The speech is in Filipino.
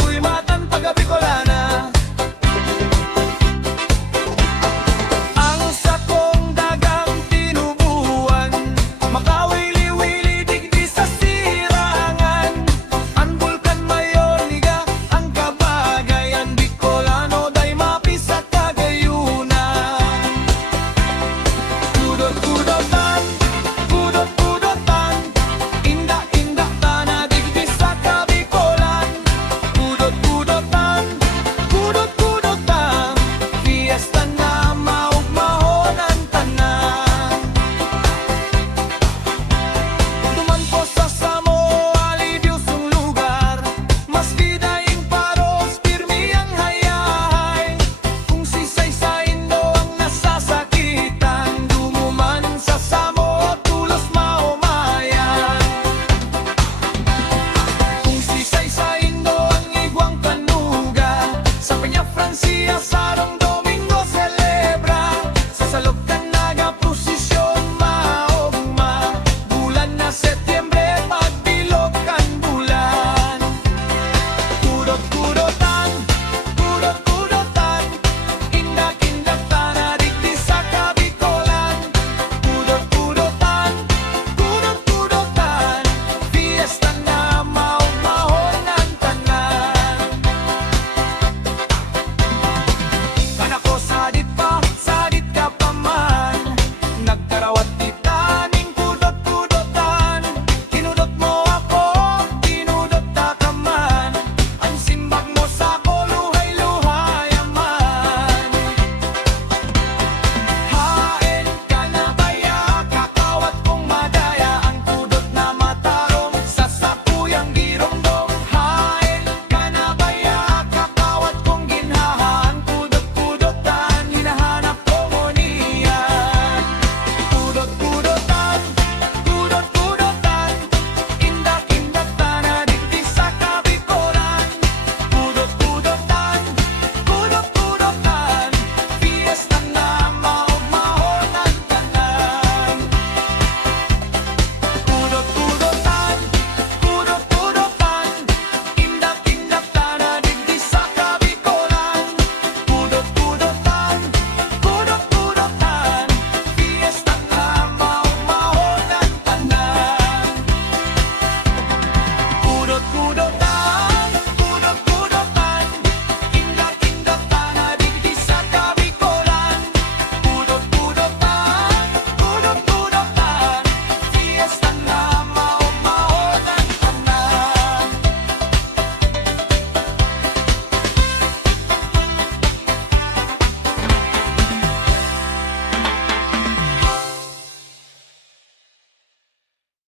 Bagoy matan taga-Bicolana. Ang sakong dagang tinubuan, makawili-wili digdi sa sirangan. Ang bulkan Mayorniga, ang kabagayan Bicolano, day mapisa kagayunan. Kudot-kudotan, kudot-kudotan, inda-inda tana digdi sa Kabicolan. Kudot-kudotan, kudot-kudotan, fiesta na maugmahon ang tanan. Duman po sa Samo, alibyos ang lugar, mas gidaing paros, pirmi ang hayahay. Kung sisay-sayin do ang nasasakitan, dumuman sa Samo, tulos maumayan. Kung sisay-sayin do ang igwang kanuga, sa Peña Francia, Sarong Domingo celebra. Sa salog ka naga-prosesyon maugma, bulan na Setyembre, pagbilog kan bulan. Kudot-kudot